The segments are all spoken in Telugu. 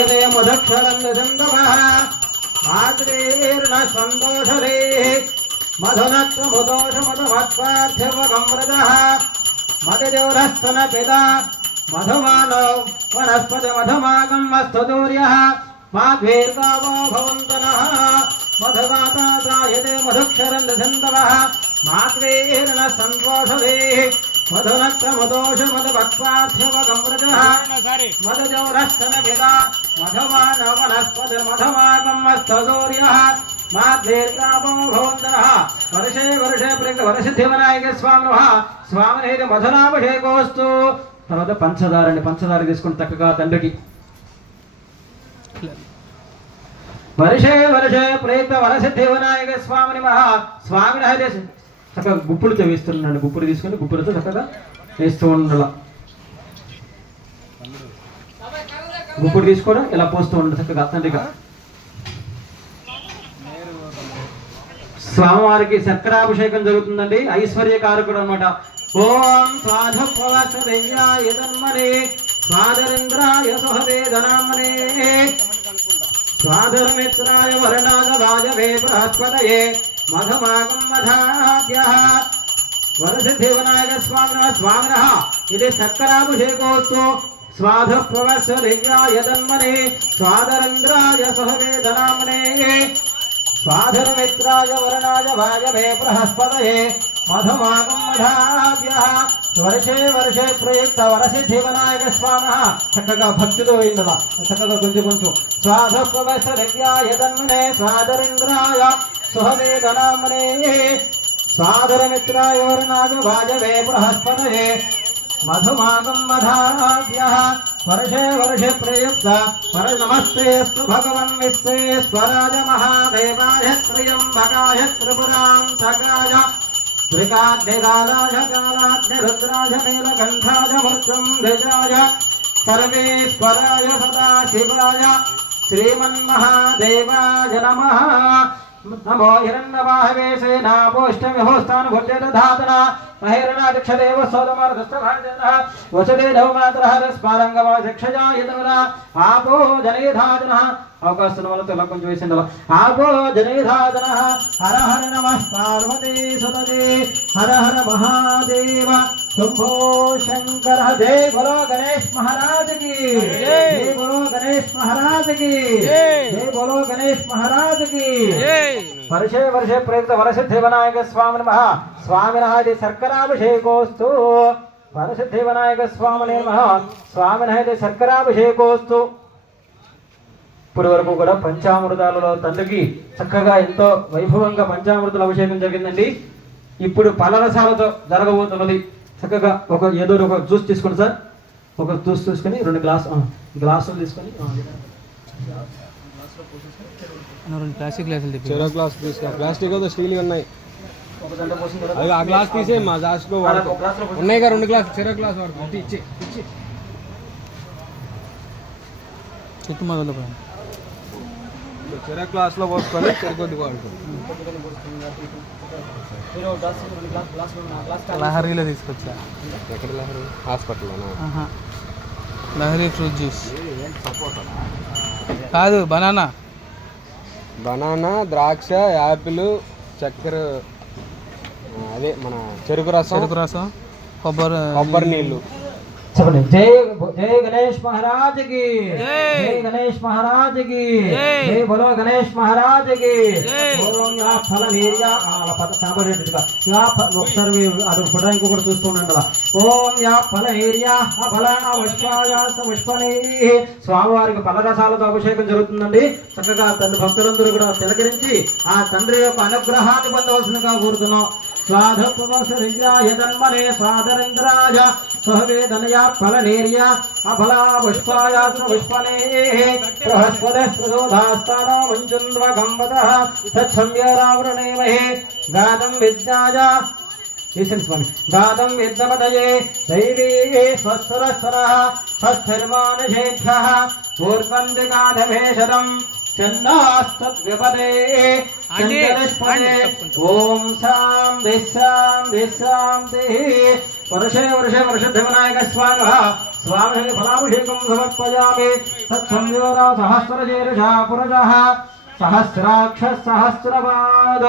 మధుక్షరం చందమః మాతృర్న సంతోషదే మధునత్వముదోషమధుమత్పార్థ్యవగమ్రజః మధుదేవరస్తన పిత మధుమానో వనస్పతి మధుమాగం మస్తదూర్యః మాధ్వేర్గావో భవంతనః మధుగాతాయతే మధుక్షరం చందమః మాతృర్న సంతోషదే మధునత్వముదోషమధుమత్పార్థ్యవగమ్రజః మధుదేవరస్తన పిత మధుమానో వనస్పతి మధుమాగం మస్తదూర్యః మా దీర్ఘాపో భవంతరః వర్షే వర్షే ప్రయుక్త వరసిద్ధివినాయక స్వామినః స్వామినేది మధునాభిషేకోస్తు. తర్వాత పంచదారండి, పంచదార తీసుకుని చక్కగా తండ్రికి వర్షే వర్షే ప్రయుక్త వరసిద్ధివినాయక స్వామిని స్వామినః చక్కగా గుప్పులతో వేస్తున్నాడు. గుప్పులు తీసుకొని గుప్పులతో చక్కగా వేస్తూ ఉండాల. గుప్పుడు తీసుకోవడం ఇలా పోస్తూ ఉండాలి చక్కగా తండ్రిగా. స్వామివారికి శర్కరాభిషేకం జరుగుతుందండి. ఐశ్వర్యకారకుడు అనమాట. ఓం స్వాధపవసదయ్యాయ జన్మనే స్వాదరేంద్రాయ సుహవేదనామనే స్వాధరమిత్రాయ వరణాజవాజవే బృహస్పతయే మధుమాగం మధాభ్యః వరసిద్ధివినాయక స్వామినః ఇది శర్కరాభిషేకోస్తు. స్వాధపవసదయ్యాయ జన్మనే స్వాదరేంద్రాయ సుహవేదనామనే స్వాధరమిత్రాయ వరణాయ వాయవే బృహస్పతయే మధుమాగం మధాభ్యః వర్షే వర్షే ప్రయుక్త వరసిద్ధివినాయక స్వామినః చక్కగా భక్తితో అయిందా చక్కగా కొంచెం కొంచెం స్వాధపవసదయ్యాయ జన్మనే స్వాదరేంద్రాయ సుహవేదనామనే స్వాధరమిత్రాయ వరణాయ వాయవే బృహస్పతయే మధుమాగం మధాభ్యః వర్షే వర్షే ప్రయుక్త నమస్తేస్తు భగవన్ విశ్వేశ్వరాయ మహాదేవాయ త్రయంబకాయ త్రిపురాంతకాయ త్రికాగ్నికాలాయ కాలాగ్నిరుద్రాయ నీలకంఠాయ మృత్యుంజయాయ సర్వేశ్వరాయ సదాశివాయ శ్రీమన్మహాదేవాయ నమః. నమో హిరణ్యవాహవే సేనాపోష్టమిహోస్తానుభుజధాతన మహిరణాదిక్షదేవ సోదమార్గస్థభాజనః వసతే నవమాతరః స్మారంగమా శిక్షజాయతనున ఆపో జనేధాజనః. అవకాశం వాళ్ళతో ఇలా కొంచెం వేసింది. ఆపో జనేధాజనః. హర హర నమః పార్వతీ సుతదే హర హర మహాదేవ శంభో శంకర. జై బలో గణేష్ మహారాజ్ కి జై బలో గణేష్ మహారాజ్ కి జై బలో గణేష్ మహారాజ్ కి. వర్షే వర్షే ప్రయుక్త వరసిద్ధివినాయక స్వామినః ఇది శర్కరాభిషేకోస్తు. వరసిద్ధివినాయక స్వామినః ఇది శర్కరాభిషేకోస్తు. ఇప్పటి వరకు కూడా పంచామృతాలలో తండ్రికి చక్కగా ఎంతో వైభవంగా పంచామృతాల అభిషేకం జరిగిందండి. ఇప్పుడు పలరసాలతో జరగబోతున్నది. చక్కగా ఏదో ఒక జ్యూస్ తీసుకోండి సార్. ఒక జ్యూస్ తీసుకొని 2 గ్లాసులు తీసుకొని ప్లాస్టిక్ గ్లాసులు ప్లాస్టిక్ స్టీల్ ఉన్నాయి. ఆ గ్లాస్ తీసే మా దాచుకో ఉన్నాయి కదా 2 గ్లాసులు చెరో గ్లాస్ వాడుకో ఇచ్చి చుట్టూ మొదలు చెరో గ్లాస్లో పోసుకొని చెరుకొద్ది వాడుకో. లహరీలో తీసుకొచ్చా. ఎక్కడ లహరి? హాస్పిటల్లోనా? లహరీ ఫ్రూట్ జ్యూస్ కాదు, బనానా, ద్రాక్ష, యాపిల్, చక్కెర, అదే మన చెరుకు రసం, కొబ్బరి నీళ్ళు. చెప్పండి. జై జై గణేష్ మహారాజ్ కి జై గణేష్ మహారాజ్ కి జై బలో గణేష్ మహారాజ్ కి. ఓం యా ఫల నీర్యా అలా పద కనబడేట్టుగా యా ఒకసారి అటు ఫోటో ఇంకొకటి చూస్తూ ఉండండి. ఓం యా ఫల నీర్యా ఫల పుష్పాయాస పుష్పనే. స్వామివారికి పలరసాలతో అభిషేకం జరుగుతుందండి. చక్కగా తండ్రి భక్తులందరూ కూడా తిలకరించి ఆ తండ్రి యొక్క అనుగ్రహాన్ని పొందవలసిందిగా కోరుతున్నాం. స్వాధపవసదయ్యాయ జన్మనే స్వాదరేంద్రాయ సుహవేదనయా ఫలనేర్యా అఫలా పుష్పాయాస పుష్పనే బృహస్పతిః ప్రచోదాస్తానో మంచున్వగంబతః తచ్చమ్యరావృణేమహే గాతం విద్యాయ స్వామి గాతం విద్యపదయే దైవీ స్వస్వరస్వరః స్వస్థిర్మానుషేభ్యః పూర్వంతి గాధమేషదం చన్నాస్తద్విపదే చందనస్పదే ఓం శాంతి శాంతి శాంతి వర్షే వర్షే వర్షధ్యవినాయక స్వామినః స్వామినే ఫలాభిషేకం సమర్పయామి తత్సంయోరా సహస్రశీర్షా పురజః సహస్రాక్ష సహస్రపాద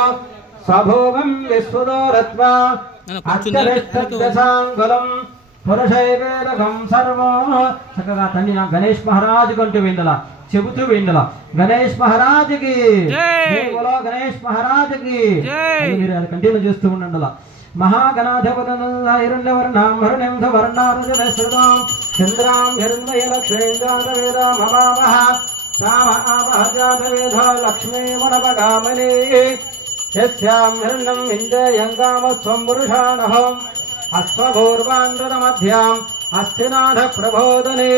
సభోగం విశ్వదోరత్వా అత్యరిష్టదశాంగులం పురుషైవేదకం సర్వం చక్కగా తండ్రి నా గణేష్ మహారాజు కంటూ విందల చెబుతూ విందల గణేష్ మహారాజుకి బోలో గణేష్ మహారాజుకి మీరు అది కంటిన్యూ చేస్తూ ఉండాల మహాగణాధిపతిరణ్యవర్ణాం హరుణ్యం వర్ణారుజనశ్రుతాం చంద్రాం హిరణ్మయ లక్ష్మీంద్రావేదాం మమామహ రామ ఆమహజాతవేద లక్ష్మీ వనపగామనే యస్యాం హిరణ్యం విందేయంగామస్వం పురుషాణహం అశ్వభూర్వాంధ్రమధ్యాం అస్థినాథ ప్రబోధనే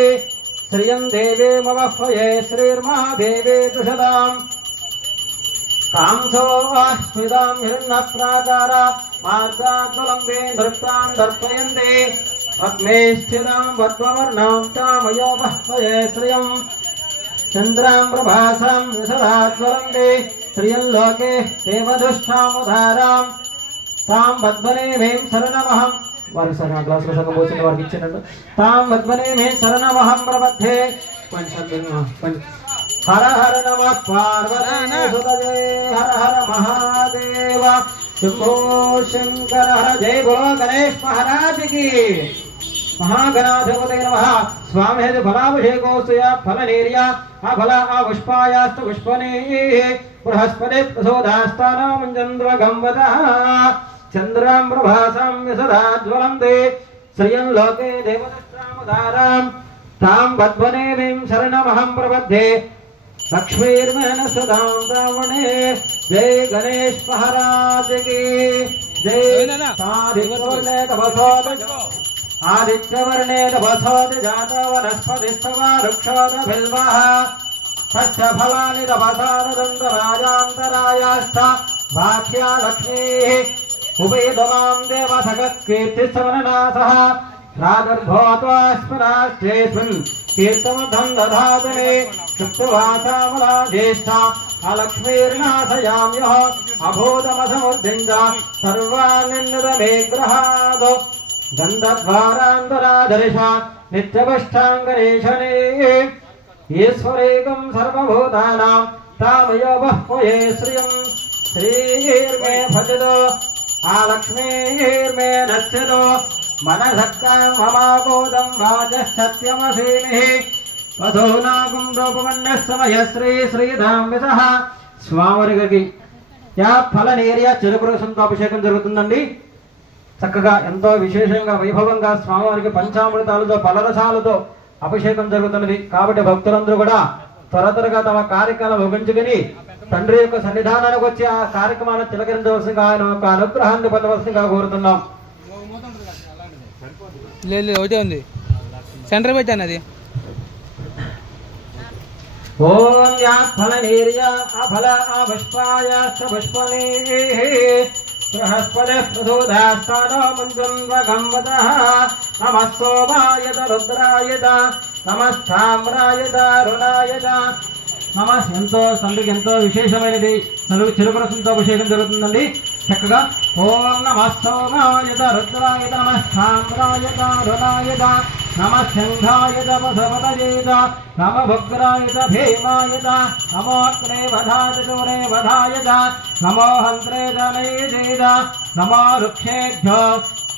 శ్రియం దేవే మవహ్వయే శ్రీర్మహాదేవే తుషదాం కాంసో స్మితాం హిరణ్య ప్రాకార మార్గాద్వలంబే నృత్తాం దర్పయంతే పద్మే స్థిరాం వద్వర్ణాం తామయో వహ్వయే శ్రియం చంద్రాం ప్రభాసాం యశదాజ్వలంబే శ్రియం లోకే దేవదుష్టాముధారాం తాం వద్వనే మేం శరణమహం వారికి సరైన గ్లాసులో సగం పోసిన వారికి ఇచ్చినట్టు తాం వద్వనే మేం శరణమహం ప్రబద్ధే హర హర నమః పార్వతీ సుతజే హర హర మహాదేవ శంభో శంకర హర జై బోలో గణేష్ మహారాజ్ కి महागणाधिपते नमः स्वामी फलाभिषेकोऽस्तु फलनीर्य अफल पुष्पायास्तु पुष्पनेः बृहस्पति प्रसोदास्तानामञ्चन्द्रगम्वतः चन्द्रां प्रभासां यशदाज्वलन्ते श्रियं लोके देवदष्ट्रामुदारां तां वद्वनेवीं शरणमहं प्रपद्ये लक्ष्मीर्मनसदां रावणे जय गणेश महाराज की जय साधिकोने तपसोद आदित्यवर्णे तपसोति जातो वनस्पतिस्तवा वृक्षोदभिल्वः तस्य फलानि तपसादन्तराजान्तरायाश्च बाह्या लक्ष्मीः उपेदमां देवसखकीर्तिस्तवननाथः प्रादुर्भूत्वास्मराश्चेऽस्मिन् कीर्तमधं दधातने शुक्तवासामला ज्येष्ठा अलक्ष्मीर्नाशयाम्यः अभूतमसमुर्धिञ्च सर्वान्निन्दमेग्रहाद गन्धद्वारान्तरादर्श नित्यपष्टाङ्गनेशने ईश्वरेकं सर्वभूतानां तामयो बह्वये श्रियं श्रीर्मे भजतो आलक्ष्मीर्मे नश्यतो मनसक्तां ममाबोधं वाचः सत्यमसीमिः वधूनागं रूपमन्यः समयः श्री శ్రీధాం విసహ స్వామివారికి యా ఫలనేరియా చెరుకు రసంతో అభిషేకం జరుగుతుందండి. చక్కగా ఎంతో విశేషంగా వైభవంగా స్వామివారికి పంచామృతాలతో పలరసాలతో అభిషేకం జరుగుతున్నది. కాబట్టి భక్తులందరూ కూడా త్వరగా తమ కార్యక్రమం ముగించుకుని తండ్రి యొక్క సన్నిధానానికి వచ్చి ఆ కార్యక్రమాన్ని తిలకరించవలసిందిగా ఆయన యొక్క అనుగ్రహాన్ని పొందవలసిందిగా కోరుతున్నాం. లేదు ఒకటే ఉంది సెంటర్ పెట్టాను అది. ఓం యా ఫలనేర్యా అఫల పుష్పాయాశ్చ పుష్పనేః బృహస్పతి ప్రసోదాస్తానో మంజంద్వగంవతః నమః సోమాయత రుద్రాయత నమః తామ్రాయత రుణాయత నమః. ఎంతో తండ్రికి ఎంతో విశేషమైనది చెరుకు రసంతో అభిషేకం జరుగుతుందండి. చక్కగా ఓం నమః సోమాయత రుద్రాయత నమః తామ్రాయత రుణాయత నమః శంఖాయత వధవదయేత నమ భగ్రాయత భీమాయత నమో అగ్రే వధాయ దూరే వధాయత నమో హంత్రే జనయేత నమో వృక్షేభ్యో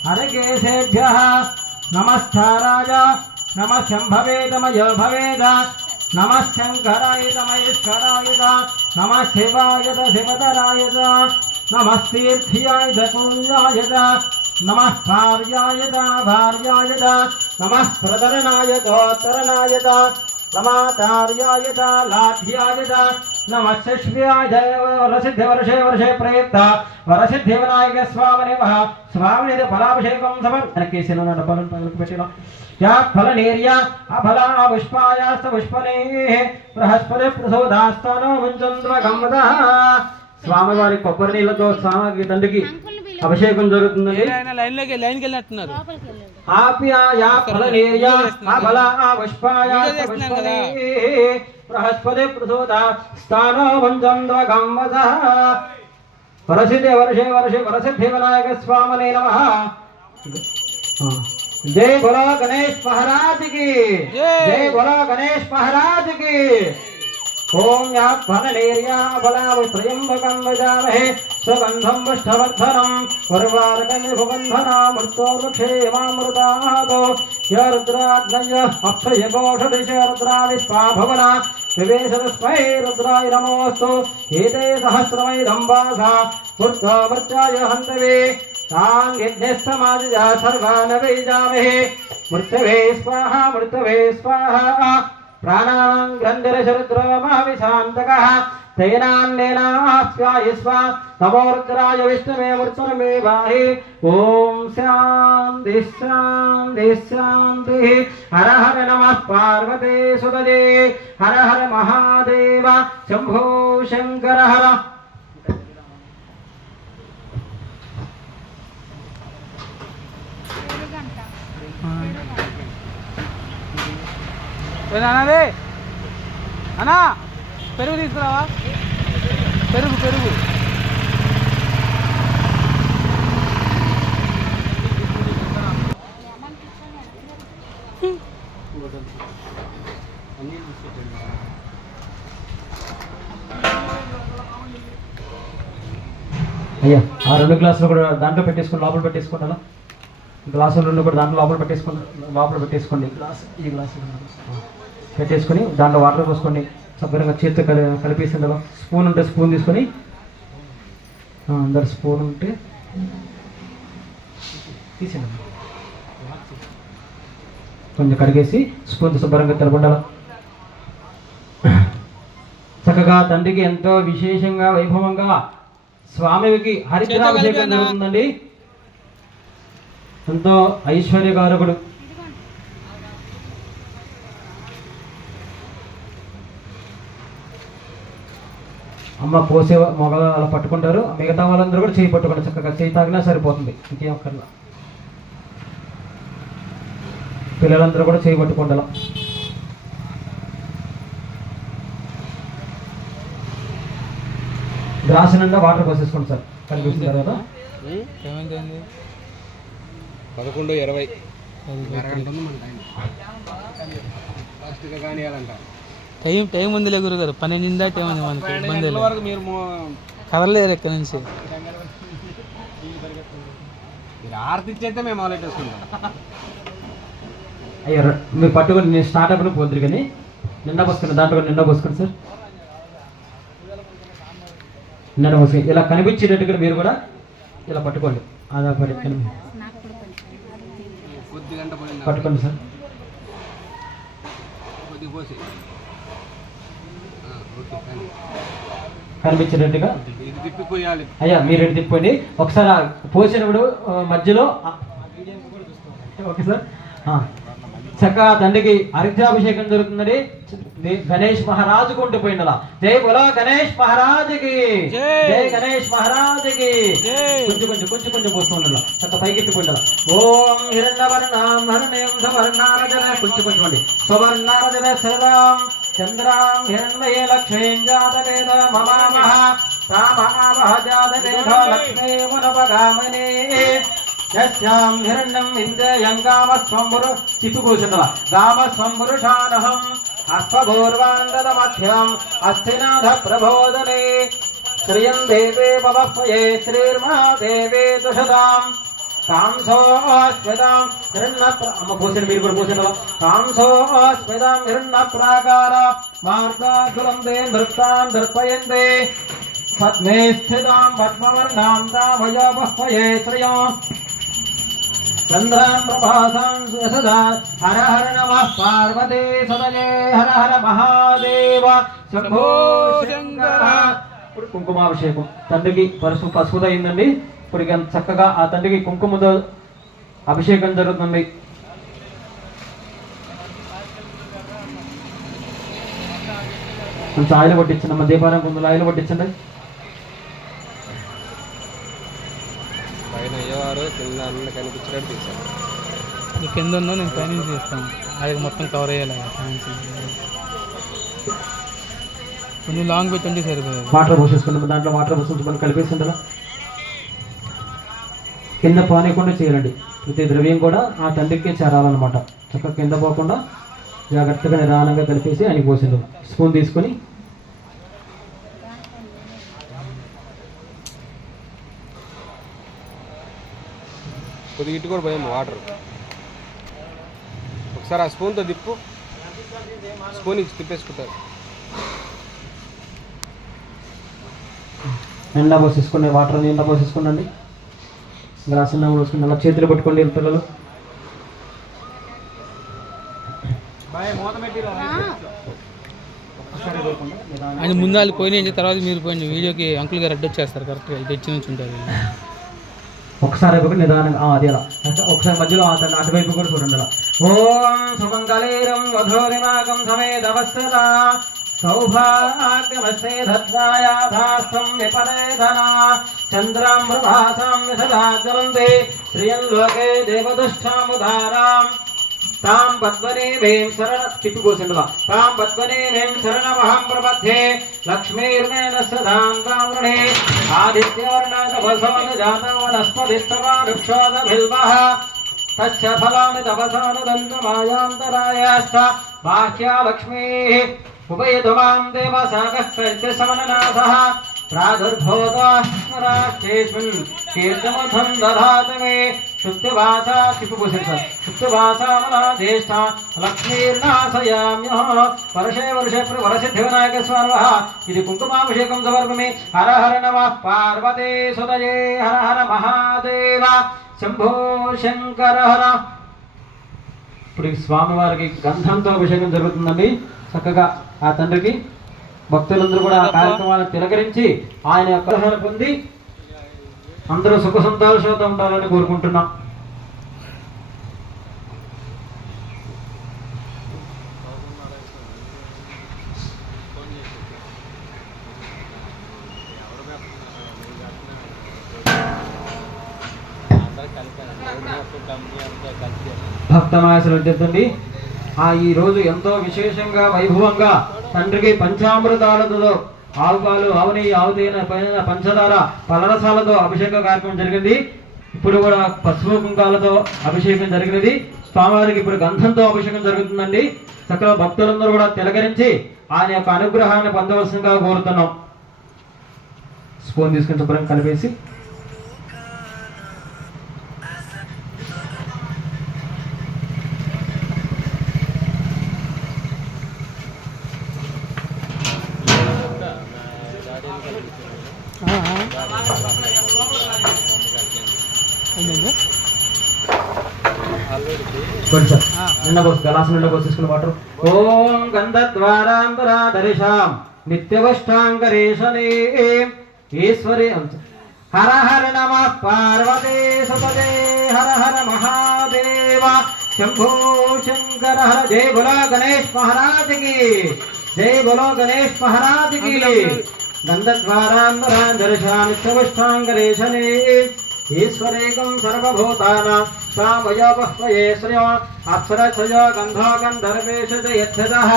హరకేశేభ్యః నమఃస్థారాయ నమః శంభవేదమయో భవేద నమః శంకరాయత మహేశ్వరాయత నమః శివాయత శివతరాయత నమః తీర్థ్యాయత పుణ్యాయత నమః భార్యాయత భార్యాయత నమః ప్రతరణాయతోత్తరణాయత నమాచార్యాయత లాఢ్యాయత నమః శిష్యాయ వరసిద్ధి వర్షే వర్షే ప్రయుక్త వరసిద్ధి వినాయక స్వామిని స్వామిని ఫలాభిషేకం సమర్పణ డబ్బాలను పగలకు పెట్టిన యా ఫలనేర్యా అఫల పుష్పాయాస్త పుష్పనేః బృహస్పతి ప్రసోదాస్తానో మంచంద్వగంవతః. స్వామివారి కొబ్బరి నీళ్ళతో స్వామి తండ్రికి అభిషేకం జరుగుతుందండి. లైన్కి వెళ్ళినట్టున్నారు. ఆప్యాయ ఫలనేర్యా అఫల పుష్పాయాస్త పుష్పనేః बृहस्पति प्रसूत स्थानो वंचन्द्वगं वसः वरसिद्धे वर्षे वर्षे वरसिद्धि विनायक स्वामिने नमः। जय बोलो गणेश महाराज की जय बोलो गणेश महाराज की। ओम या फलनेर्या फलावत्रयंबकं वजामहे सुगंधं पुष्टवर्धनं वर्वारकनिभुबन्धना मृत्योर्वक्षेमामृतादो य रुद्राग्नय अक्षयघोषदिश रुद्राविश्वा भवना विवेशतस्मै रुद्राय नमोऽस्तु। एते सहस्रमैदं वासा मृत्योर्मृत्याय हन्तवे तान् यज्ञस्तमाजया सर्वान् वैजामहे। मृत्यवे स्वाहा प्राणां ग्रन्थिरशरुद्रमहाविशान्तकः तेनान्नेनास्याय स्वा नमो रुद्राय विष्णवे मृत्युर्मे वाहि। ॐ शान्ति शान्ति शान्तिः। हर हर नमः पार्वते सुतजे हर हर महादेव शम्भो शङ्कर हर। అనాదే అన్నా పెరుగు తీసుకురావా పెరుగు పెరుగు అయ్యా ఆ 2 గ్లాసులు కూడా దాంట్లో పెట్టేసుకొని లోపల పెట్టేసుకుంటా గ్లాసులు 2 కూడా దాంట్లో లోపల పెట్టేసుకోండి గ్లాస్ ఈ గ్లాసు పెట్టేసుకొని దాంట్లో వాటర్ పోసుకోండి శుభ్రంగా చేతితో కలిపేసింది స్పూన్ ఉంటే స్పూన్ తీసుకొని అందరు స్పూన్ ఉంటే తీసేయండి కొంచెం కడిగేసి స్పూన్ శుభ్రంగా తెలపండాల చక్కగా తండ్రికి ఎంతో విశేషంగా వైభవంగా స్వామికి హరిద్రాభిషేకం జరుగుతుందండి. ఎంతో ఐశ్వర్యకారకుడు అమ్మ పోసే మొగలు అలా పట్టుకుంటారు. మిగతా వాళ్ళందరూ కూడా చేయి పట్టుకోండి. చక్కగా చేయి తాగినా సరిపోతుంది, ఇంకేం ఒక్కర్లా. పిల్లలందరూ కూడా చేయి పట్టుకోండి. అలా గ్లాసు నిండా వాటర్ పోసేసుకోండి సార్. కనిపిస్తుంది కదా ఏమైంది 11:20 టైం ఉందిలే గురుగారు. 12 దాకా టైం ఉంది మనకి. ఇబ్బంది లేదు, మీరు కదలలేరు ఇక్కడ నుంచి. ఆర్తి ఇచ్చేస్తే మేము మొదలెట్టేసుకుంటాం. అయ్యో మీరు పట్టుకొని నేను స్టార్ట్ అప్పుడు పోద్దురు కానీ నిండా పోసుకుని దాంట్లో నిండా పోసుకోండి సార్. నిండా పోసుకొని ఇలా కనిపించేటట్టుగా మీరు కూడా ఇలా పట్టుకోండి. అదా పట్టుకోండి సార్. కనిపించేటట్టుగా అయ్యా మీరు ఎటు తిప్పుకోండి. ఒకసారి పోసినప్పుడు మధ్యలో ఓకే సార్. చక్కగా తండ్రికి అర్ఘ్యాభిషేకం జరుగుతుందని గణేష్ మహారాజు కొంటూ పోయిందలా. జై బోలో గణేష్ మహారాజుకి జై గణేష్ మహారాజుకి. కొంచెం కొంచెం కొంచెం కొంచెం పోస్తూ ఉండాలి. చక్క పైకెత్తిపోయిండాల. ఓం హిరణ్యవర్ణాం హరణ్యం సవర్ణారజన కొంచెం కొంచెం అండి స్వర్ణారజన సర్వాం చంద్రాం హిరణ్మయే లక్ష్మీం జాతవేద మమామహ రామావహ జాతవేద లక్ష్మీ మునపగామనే యస్యాం హిరణ్యం ఇంద్రియం కామస్వంబురు చిత్తుకూర్చుండవ కామస్వంబురుషానహం అశ్వభూర్వాండదమధ్యం అస్థినాథ ప్రబోధనే శ్రియం దేవే పవఃపయే శ్రీర్మా దేవే దుషదాం కాంసోస్మితాం హిరణ్య అమ్మ పోసిన మీరు కూడా పోసిన కాంసోస్మితాం హిరణ్య ప్రాకార మార్గాసులందే నృత్తాం దర్పయంతే పద్మే స్థితాం పద్మవర్ణాం తామయపఃపయే శ్రియం చంద్రాం ప్రభాసాం సదా. హర హర నమః పార్వతే సదజే హర హర మహాదేవ శంభో శంకర. ఇప్పుడు కుంకుమాభిషేకం తండ్రికి పసుపుతో అయిందండి. ఇప్పుడు చక్కగా ఆ తండ్రికి కుంకుమతో అభిషేకం జరుగుతుంది. కొంచెం ఆయిల్ పట్టించండి అమ్మ. దీపారం కొంచెం ఆయిల్ పట్టించండి. కింద ఉన్నా నేను పైన చేస్తాను. అది మొత్తం కవర్ అయ్యేలాగా. కొంచెం లాంగ్ పెట్టండి సరిపోతుంది. వాటర్ పోసేసుకుంటాం, దాంట్లో వాటర్ పోసి మనం కలిపేస్తుంటారా కింద పోనీయకుండా చేయాలండి. ప్రతి ద్రవ్యం కూడా ఆ తండ్రికి చేరాలన్నమాట. చక్కగా కింద పోకుండా జాగ్రత్తగా నిదానంగా కలిపేసి ఆయనకి పోసిండు. స్పూన్ తీసుకొని కొద్దిగా ఇటు కూడా పోయాము వాటర్. ఒకసారి ఆ స్పూన్తో తిప్పు, స్పూన్ ఇచ్చి తిప్పేసుకుంటారు. నిండా పోసేసుకోండి, వాటర్ నిండా పోసేసుకోండి. గ్లాస్ నిండా పోసుకుని అలా చేతులు పట్టుకోండి పిల్లలు. ఆయన ముందు వాళ్ళు పోయిన తర్వాత మీరు పోయిన వీడియోకి అంకుల్ గారు అడ్డు వచ్చేస్తారు కరెక్ట్గా ఇది తెచ్చి నుంచి ఉంటారు. ఒకసారి ఒకటి నిదానంగా అది అలా ఒకసారి మధ్యలో అతను అటువైపు కూడా చూడండి అలా. ఓం సుమంగళీరం వధూరిమాగం సమేతవస్సదా సౌభాగ్యమస్తే ధత్రాయాధాస్తం విపరేధనా చంద్రాం ప్రభాసాం విశదాజ్వలంతే శ్రియం లోకే దేవదుష్టాముదారాం తాం పద్మనేవేం శరణ తిప్పిపోసిండువా తాం పద్మనేవేం శరణమహం ప్రపద్యే లక్ష్మీర్మేణ సదాం తామృణే ఆదిత్యవర్ణకవసోన జాతం వనస్పతిస్తవా వృక్షోదభిల్వః తస్య ఫలాని తపసానుదంతమాయాంతరాయాస్త బాహ్యా లక్ష్మీః ఉపయతుమాం దేవసాగః ప్రత్యసమననాథః ప్రాదుర్భూతాస్మరాక్షేష్మిన్ కీర్తమథం దధాతు మే శుక్తివాసా జ్యేష్ఠ లక్ష్మీర్నాశయామ్యః వర్షే వర్షే వరసిద్ధి వినాయక స్వామినః. ఇది కుంకుమాభిషేకం సమర్పమే. హర హర నమః పార్వతీ సుతయే హర హర మహాదేవ శంభో శంకర హర. ఇప్పుడు ఈ స్వామివారికి గంధంతో అభిషేకం జరుగుతుందండి. చక్కగా ఆ తండ్రికి భక్తులందరూ కూడా ఆ కార్యక్రమాలను తిలకరించి ఆయన యొక్క అనుగ్రహాన్ని పొంది అందరూ సుఖ సంతోషంతో ఉండాలని కోరుకుంటున్నాం. భక్తమాయసలు చెప్తుంది. ఈ రోజు ఎంతో విశేషంగా వైభవంగా తండ్రికి పంచామృతాలతో ఆవు పాలు, ఆవుని, ఆవు తేనె, పంచదార, పలరసాలతో అభిషేక కార్యక్రమం జరిగింది. ఇప్పుడు కూడా పసుపు కుంకాలతో అభిషేకం జరిగినది. స్వామివారికి ఇప్పుడు గంధంతో అభిషేకం జరుగుతుందండి. చక్కగా భక్తులందరూ కూడా తిలకరించి ఆయన యొక్క అనుగ్రహాన్ని పొందవలసిందిగా కోరుతున్నాం. స్పూన్ తీసుకుని శుభ్రంగా కలిపేసి కొంచెం నిండా పోసి గలాసు నిండా పోసేసుకుని వాటర్. ఓం గంధద్వారాంతరాధరిషాం నిత్యవష్టాంగరేషనే ఈశ్వరి హర హర నమః పార్వతీ సుపదే హర హర మహాదేవ శంభో శంకర హర. జై బోలో గణేష్ మహారాజ్ కి, జై బోలో గణేష్ మహారాజ్ కి. గంధద్వారాంతరాధరిషాం నిత్యవష్టాంగరేషనే ఈశ్వరేకం సర్వభూతానాం సామయోపహ్వయే శ్రియో అప్సరసయో గంధో గంధర్వేషజ యచ్చదః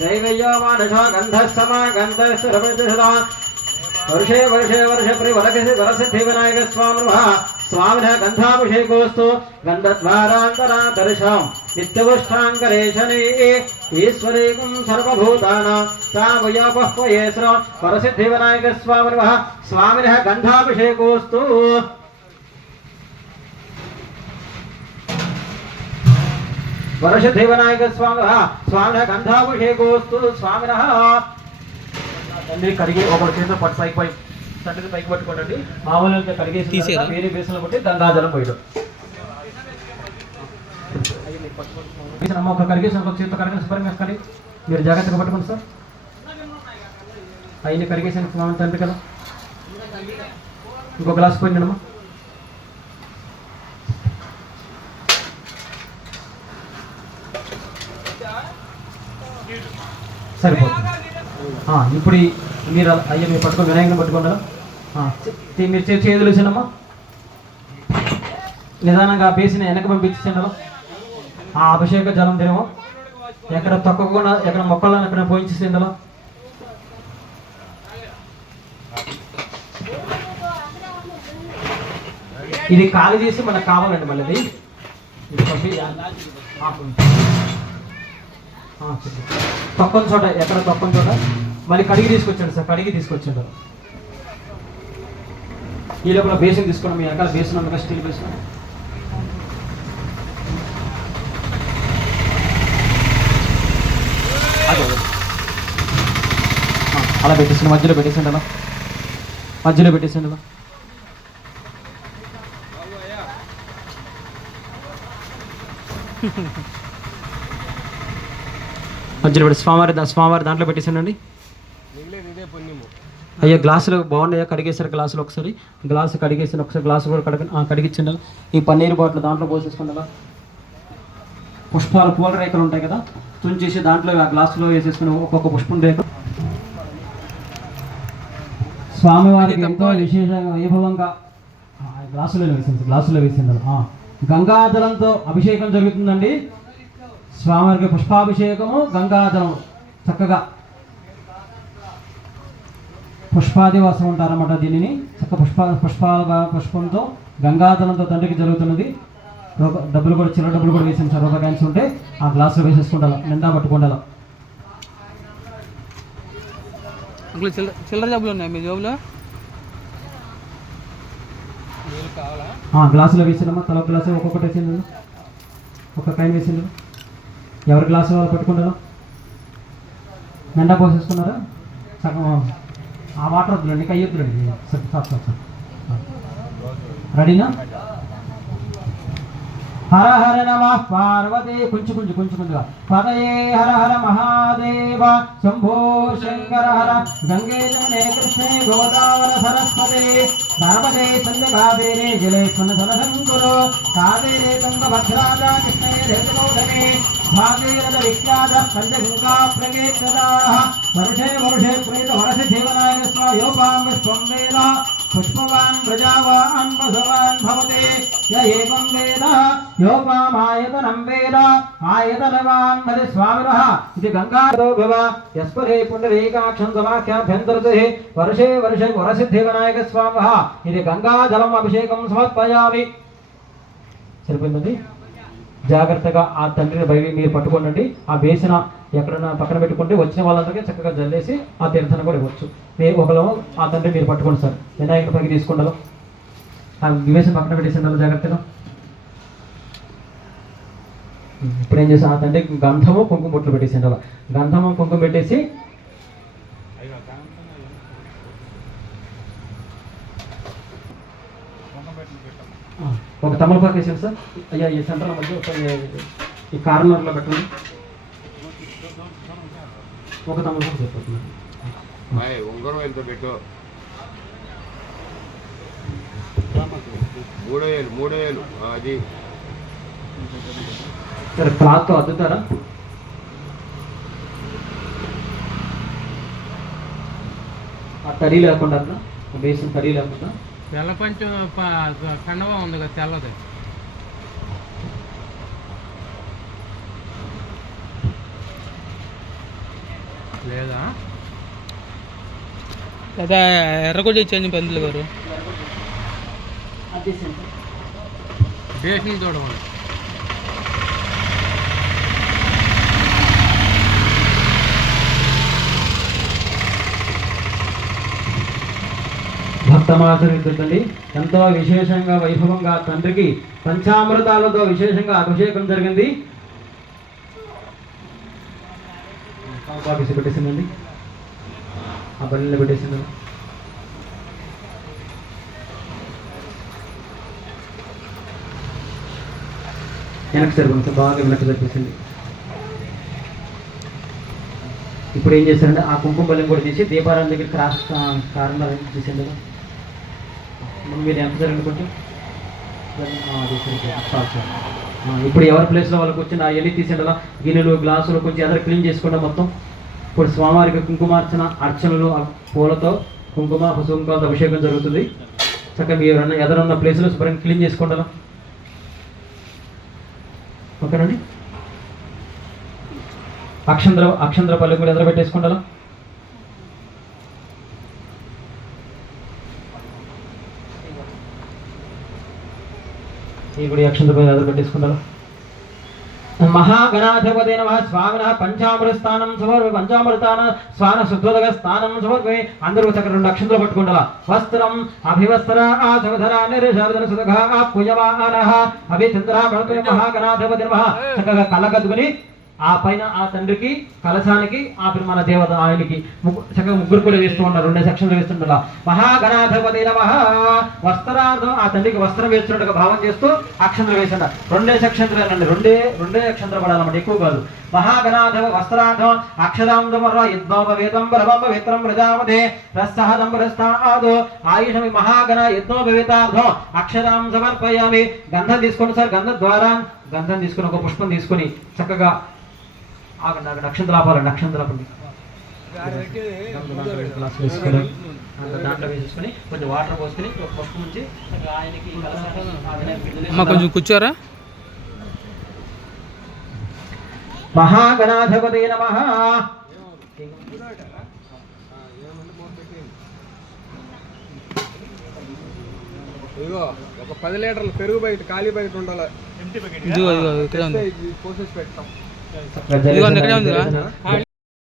దైవయో మానసో గంధః సమా గంధర్సర్వజసదా. వర్షే వర్షే వర్ష వరసిద్ధి వినాయక స్వామినః స్వామినః గంధాభిషేకోస్తు. గంధద్వారాంతరాధరిషాం నిత్యవష్టాంగరేషనే ఈశ్వరేకం సర్వభూతానాం సామయోపహ్వయే శ్రియో వరసిద్ధి వినాయక స్వామినః స్వామినః గంధాభిషేకోస్తు. వరసిద్ధి వినాయక స్వామినః స్వామినః గంధాభిషేకోస్తు. స్వామినః తండ్రి కడిగి ఒకరి చేతిలో పట్టు పైకి తండ్రికి పైకి పట్టుకోండి. మామూలుగా కడిగేసి వేరే బేసనలో కొట్టి గంగాజలం పోయడం. ఒకరు కడిగేసిన ఒక చేతితో కడిగిన శుభ్రంగా వేసుకోండి. మీరు జాగ్రత్తగా పట్టుకోండి సార్. అవన్నీ కడిగేసిన మామూలు తండ్రి కదా. ఇంకో గ్లాస్ పోయింది అమ్మా. సరిపోతుంది. ఇప్పుడు మీరు అయ్యా మీరు పట్టుకొని వినాయకుని పట్టుకోండి. మీరు చేతులు వేసానమ్మా. నిదానంగా బేసిన వెనక పంపించండి. ఆ అభిషేక జలం తినమో ఎక్కడ తొక్కకుండా ఎక్కడ మొక్కలను ఎక్కడ పోయించేసిండలో ఇది ఖాళీ చేసి మనకు కావాలండి మళ్ళీ ఇది. ఇది పంపి తొక్కని చోట ఎక్కడ తొక్కని చోట మళ్ళీ కడిగి తీసుకొచ్చాడు సార్, కడిగి తీసుకొచ్చాడు. ఈ లోపల బేసిన్ తీసుకున్నాం, మీ వెనకాల బేసిన్ ఉంది, స్టీల్ బేసిన్. అలా పెట్టేసిండు, మధ్యలో పెట్టేసిండు, అలా మధ్యలో పెట్టేసిండు. అలా మధ్యలో పెట్టి స్వామివారి దాంట్లో పెట్టేసానండి. అయ్యా గ్లాసులు బాగున్నాయా, కడిగేసారు గ్లాసులు ఒకసారి, గ్లాసు కడిగేసాను ఒకసారి, గ్లాసు కూడా కడిగించండి. ఈ పన్నీర్ బాటిల్ దాంట్లో పోసేసుకుంటా. పుష్పాలు పూల రేఖలు ఉంటాయి కదా, తుంచేసి దాంట్లో ఆ గ్లాసులో వేసేసుకుని ఒక్కొక్క పుష్పం రేఖ స్వామివారికి ఎంతో విశేషంగా వైభవంగా గ్లాసులో వేసింది. గంగాజలంతో అభిషేకం జరుగుతుందండి. స్వామివారికి పుష్పాభిషేకము, గంగాజలం చక్కగా పుష్పాదివాసం ఉంటారన్నమాట. దీనిని చక్క పుష్పంతో గంగాజలంతో తండ్రికి జరుగుతున్నది. డబ్బులు కూడా చిల్లర డబ్బులు కూడా వేసాను సార్, రూపాయి కాయిన్స్ ఉంటే ఆ గ్లాసులో వేసేసుకుంటాను, నిండా పట్టుకుంటాను. చిల్లర జబ్బులు ఉన్నాయి మీ జోబులో? గ్లాసులో వేసిందమ్మా, తల గ్లాసు ఒక్కొక్కటి వేసింది, ఒక్క కాయిన్ వేసింది. ఎవరి గ్లాసు వాళ్ళు పట్టుకుంటారు, నిండా పోసేసుకున్నారా? సగం ఆ వాటర్ వద్దులండి, కయ్యొద్దులండి. సార్ రెడీనా? హర హర నమః పార్వతీ కొంచెంగా పదయే హర హర మహాదేవ శంభో శంకర హర గంగే జమునే కృష్ణే గోదావరి సరస్వతి నర్మదే సంధ్యగాదేనే జలే స్వనధనశంకురో కాదేనే తుంగభద్రాజ కృష్ణే రేతగౌధమే భాగీరథ విఖ్యాత పంచగంగా ప్రగేత్యదాః వర్షే ప్రేత వరస జీవనాయ స్వయోపాం విశ్వం వేద పుష్పవాన్ ప్రజావాన్ వసవాన్ భవతే య ఏవం వేద యోపామాయతనం వేద ఆయతనవాన్ మది స్వామినః ఇది గంగాదో భవ యస్పరే పుండరీకాక్షం సమాఖ్యాభ్యంతరతే వర్షే వరసిద్ధివినాయక స్వామినః ఇది గంగాజలం అభిషేకం సమర్పయామి. సరిపోయిందండి. జాగ్రత్తగా ఆ తండ్రిని బయట మీరు పట్టుకోండి. ఆ బేసిన ఎక్కడన్నా పక్కన పెట్టుకుంటే వచ్చిన వాళ్ళందరికీ చక్కగా జల్లేసి ఆ తీర్థన కూడా ఇవ్వచ్చు. మీరు ఒకరు ఆ తండ్రి మీరు పట్టుకోండి సార్, వినాయకుడి పైకి తీసుకుంటారు. ఆ బేసిన పక్కన పెట్టేసిండాలి జాగ్రత్తగా. ఇప్పుడు ఏం చేస్తాం, ఆ తండ్రికి గంధము కుంకుమ బొట్లు పెట్టేసిండాలి. గంధము కుంకుమ పెట్టేసి ఒక తమలపాకు వేసాను సార్. అయ్యా ఈ సెంటర్ మధ్య ఈ కార్నర్లో పెట్టండి. ఒక తమలపాకు సరిపోతుంది. ఉంగరం ఎంత పెట్టు, 3,000 అది సరే. క్లాత్తో అద్దుతారా? ఆ తడి లేకుండా అట్లా బేసిన తడి లేకుండా తెల్ల పంచ కండవా ఉంది కదా తెల్లది, లేదా లేదా ఎర్రకొచ్చి ఇచ్చేయండి పంతులు గారు. బేసిన్ చూడమని భక్తమాచరిస్తుందండి. ఎంతో విశేషంగా వైభవంగా తండ్రికి పంచామృతాలతో విశేషంగా అభిషేకం జరిగింది. పెట్టేసిందండి, ఆ బల్లిలో పెట్టేసింది. వెనక్కి సరిపోతుంది, బాగా వెనక్కి సరిపోతుంది. ఇప్పుడు ఏం చేశారంటే ఆ కుంకుమ బల్లం కూడా తీసి దీపారాయణ దగ్గర కారణం చేసింది కదా. మీరు ఎంత జరగండి కొంచెం. ఇప్పుడు ఎవరి ప్లేస్లో వాళ్ళకి వచ్చిన అవన్నీ తీసేలా గిన్నెలు గ్లాసులు కొంచెం ఎదరు క్లీన్ చేసుకోండి మొత్తం. ఇప్పుడు స్వామివారికి కుంకుమార్చన అర్చనలు పూలతో కుంకుమ పసుపుతో అభిషేకం జరుగుతుంది. చక్కగా మీరు ఎదరున్న ప్లేస్లో శుభ్రంగా క్లీన్ చేసుకోండి అలా. ఓకేనండి. అక్షంద్ర పల్లె కూడా ఎదురు పెట్టేసుకుంటా. ఈ గుడి అక్షంతపై ఎదురు పెట్టేసుకుంటారు. మహాగణాధిపతి నమః స్వామినః పంచామృత స్థానం సమర్పి పంచామృతాన స్వాన శుద్ధోదక స్థానం సమర్పి అందరూ చక్కగా 2 అక్షంతలు పట్టుకుంటారా. వస్త్రం అభివస్త్ర ఆసవధర నిర్షాదన సుదఘ పూజమానః అభిచంద్ర భవతి మహాగణాధిపతి నమః చక్కగా కళ్ళకద్దుకుని ఆ పైన ఆ తండ్రికి కలశానికి ఆ మన దేవత ఆయనకి చక్కగా ముగ్గురు కూడా వేస్తూ ఉన్నారు. 2 సెక్షన్లు వేస్తుంటారు. మహాగణాధిపతి నమః వస్త్రార్థం ఆ తండ్రికి వస్త్రం వేస్తున్నట్టుగా భావం చేస్తూ అక్షంతలు వేసిన 2 సెక్షన్లు అండి. రెండే అక్షంతలు పడాలన్నమాట, ఎక్కువ కాదు. మహాగణాధిప వస్త్రార్థం అక్షరాంగమర యజ్ఞోపవేతం పరమపవిత్రం ప్రజాపదే రస్సహదం రస్తాదో ఆయుషమి మహాగణ యజ్ఞోపవేతార్థం అక్షరాం సమర్పయామి. గంధం తీసుకోండి సార్. గంధం తీసుకొని ఒక పుష్పం తీసుకొని చక్కగా అక్షంతలు ఆపాలండి. అక్షంతలు ఆపండి. దాంట్లో వేసేసుకొని కొంచెం వాటర్ పోసుకొని ఒక పుష్పం నుంచి ఆయనకి అమ్మ కొంచెం కూర్చోరా. మహాగణాధిపతి నమః. ఇదిగో ఒక 10 లీటర్ల పెరుగు బయట ఖాళీ బయట ఉండాలి. ఇదిగో ఇక్కడే ఉంది. పోసేసి పెడతాం. ఇదిగో ఇక్కడే ఉంది.